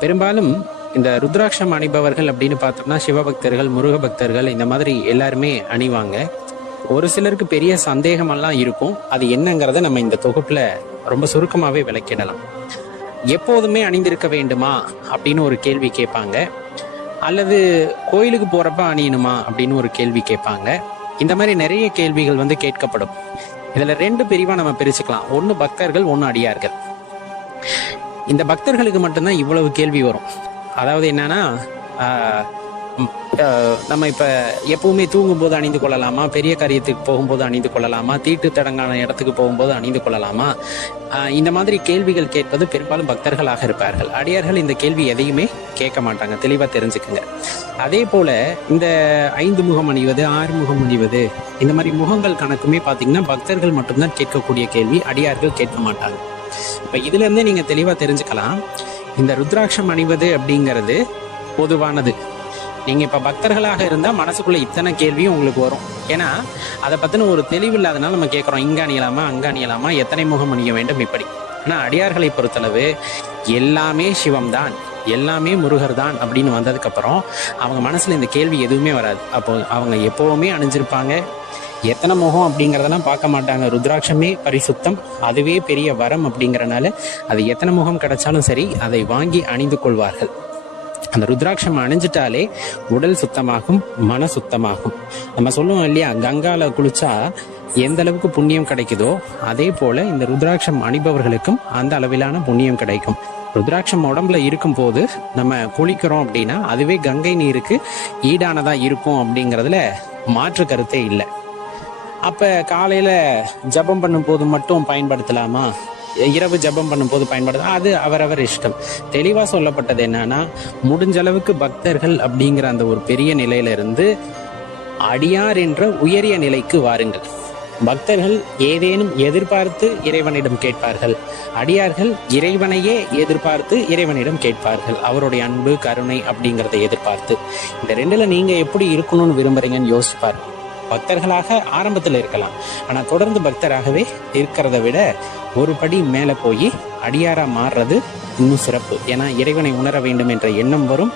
பெரும்பாலும் இந்த ருத்ராட்சம் அணிபவர்கள் அப்படின்னு பார்த்தோம்னா சிவபக்தர்கள், முருக பக்தர்கள் இந்த மாதிரி எல்லாருமே அணிவாங்க. ஒரு சிலருக்கு பெரிய சந்தேகமெல்லாம் இருக்கும். அது என்னங்கிறத நம்ம இந்த தொகுப்புல ரொம்ப சுருக்கமாவே விளக்கிடலாம். எப்போதுமே அணிந்திருக்க வேண்டுமா அப்படின்னு ஒரு கேள்வி கேட்பாங்க, அல்லது கோயிலுக்கு போறப்ப அணியணுமா அப்படின்னு ஒரு கேள்வி கேட்பாங்க. இந்த மாதிரி நிறைய கேள்விகள் கேட்கப்படும். இதுல 2 பிரிவா நம்ம பிரிச்சுக்கலாம். ஒன்னு பக்தர்கள், ஒன்னு அடியார்கள். இந்த பக்தர்களுக்கு மட்டும்தான் இவ்வளவு கேள்வி வரும். அதாவது என்னன்னா, நம்ம இப்ப எப்பவுமே தூங்கும் போது அணிந்து கொள்ளலாமா, பெரிய காரியத்துக்கு போகும்போது அணிந்து கொள்ளலாமா, தீட்டு தடங்கான இடத்துக்கு போகும்போது அணிந்து கொள்ளலாமா, இந்த மாதிரி கேள்விகள் கேட்பது பெரும்பாலும் பக்தர்களாக இருப்பார்கள். அடியார்கள் இந்த கேள்வி எதையுமே கேட்க மாட்டாங்க. தெளிவா தெரிஞ்சுக்குங்க. அதே போல இந்த 5 முகம் அணிவது, 6 முகம் அணிவது, இந்த மாதிரி முகங்கள் கணக்குமே பாத்தீங்கன்னா பக்தர்கள் மட்டும்தான் கேட்கக்கூடிய கேள்வி, அடியார்கள் கேட்க மாட்டாங்க. இப்ப இதுல இருந்தே நீங்க தெளிவா தெரிஞ்சுக்கலாம், இந்த ருத்ராட்சம் அணிவது அப்படிங்கிறது பொதுவானது. நீங்க இப்ப பக்தர்களாக இருந்தா மனசுக்குள்ள இத்தனை கேள்வியும் உங்களுக்கு வரும். ஏன்னா அதை பத்தின ஒரு தெளிவு இல்லாதனால நம்ம கேட்கிறோம், இங்க அணியலாமா, அங்க அணியலாமா, எத்தனை முகம் அணிய வேண்டும், இப்படி. ஆனா அடியார்களை பொறுத்தளவு எல்லாமே சிவம் தான், எல்லாமே முருகர் தான் அப்படின்னு வந்ததுக்கு அப்புறம் அவங்க மனசுல இந்த கேள்வி எதுவுமே வராது. அப்போ அவங்க எப்பவுமே அணிஞ்சிருப்பாங்க. எத்தனை முகம் அப்படிங்கிறதெல்லாம் பார்க்க மாட்டாங்க. ருத்ராட்சமே பரிசுத்தம், அதுவே பெரிய வரம் அப்படிங்கிறனால அது எத்தனை முகம் கிடைச்சாலும் சரி அதை வாங்கி அணிந்து கொள்வார்கள். அந்த ருத்ராட்சம் அணிஞ்சிட்டாலே உடல் சுத்தமாகும், மன சுத்தமாகும். நம்ம சொல்லுவோம் இல்லையா, கங்கால குளிச்சா எந்த அளவுக்கு புண்ணியம் கிடைக்குதோ அதே போல இந்த ருத்ராட்சம் அணிபவர்களுக்கும் அந்த அளவிலான புண்ணியம் கிடைக்கும். ருத்ராட்சம் உடம்புல இருக்கும் போது நம்ம குளிக்கிறோம் அப்படின்னா அதுவே கங்கை நீருக்கு ஈடானதா இருக்கும் அப்படிங்கிறதுல மாற்று கருத்தே இல்லை. அப்ப காலையில ஜபம் பண்ணும் போது மட்டும் பயன்படுத்தலாமா, இரவு ஜபம் பண்ணும் போது பயன்படுத்த, அது அவரவர் இஷ்டம். தெளிவா சொல்லப்பட்டது என்னன்னா, முடிஞ்ச அளவுக்கு பக்தர்கள் அப்படிங்கிற அந்த ஒரு பெரிய நிலையில இருந்து அடியார் என்ற உயரிய நிலைக்கு வாருங்கள். பக்தர்கள் ஏதேனும் எதிர்பார்த்து இறைவனிடம் கேட்பார்கள், அடியார்கள் இறைவனையே எதிர்பார்த்து இறைவனிடம் கேட்பார்கள். அவருடைய அன்பு, கருணை அப்படிங்கிறத எதிர்பார்த்து. இந்த 2ல நீங்க எப்படி இருக்கணும்னு விரும்புறீங்கன்னு யோசிப்பார். பக்தர்களாக ஆரம்பத்தில் இருக்கலாம், ஆனா தொடர்ந்து பக்தராகவே இருக்கிறத விட ஒரு படி மேல போய் அடியாரா மாறுறது இன்னும் சிறப்பு. ஏன்னா இறைவனை உணர வேண்டும் என்ற எண்ணம் வரும்.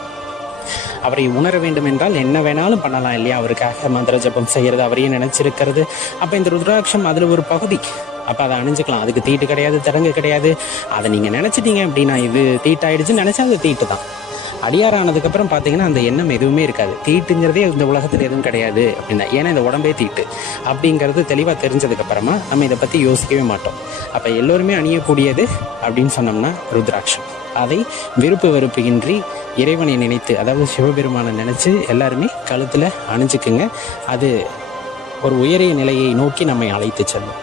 அவரை உணர வேண்டும் என்றால் என்ன வேணாலும் பண்ணலாம் இல்லையா, அவருக்காக மந்திர ஜபம் செய்யறது, அவரையே நினைச்சிருக்கிறது. அப்ப இந்த ருத்ராட்சம் அதுல ஒரு பகுதி. அப்ப அதை அணிஞ்சுக்கலாம். அதுக்கு தீட்டு கிடையாது, தடங்கு கிடையாது. அதை நீங்க நினைச்சிட்டீங்க அப்படின்னா இது தீட்டாயிடுச்சுன்னு நினைச்சா அது தீட்டு தான். அடியாரானதுக்கு அப்புறம் பாத்தீங்கன்னா அந்த எண்ணம் எதுவுமே இருக்காது. தீட்டுங்கிறதே இந்த உலகத்துல எதுவும் கிடையாது அப்படின்னா, ஏன்னா இந்த உடம்பே தீட்டு அப்படிங்கிறது தெளிவா தெரிஞ்சதுக்கு அப்புறமா நம்ம இதை பத்தி யோசிக்கவே மாட்டோம். அப்ப எல்லோருமே அணியக்கூடியது அப்படின்னு சொன்னோம்னா ருத்ராட்சம். அதை விருப்பு வெறுப்பின்றி இறைவனை நினைத்து, அதாவது சிவபெருமானை நினைச்சு எல்லாருமே கழுத்துல அணிஞ்சுக்குங்க. அது ஒரு உயரிய நிலையை நோக்கி நம்மை அழைத்து செல்லும்.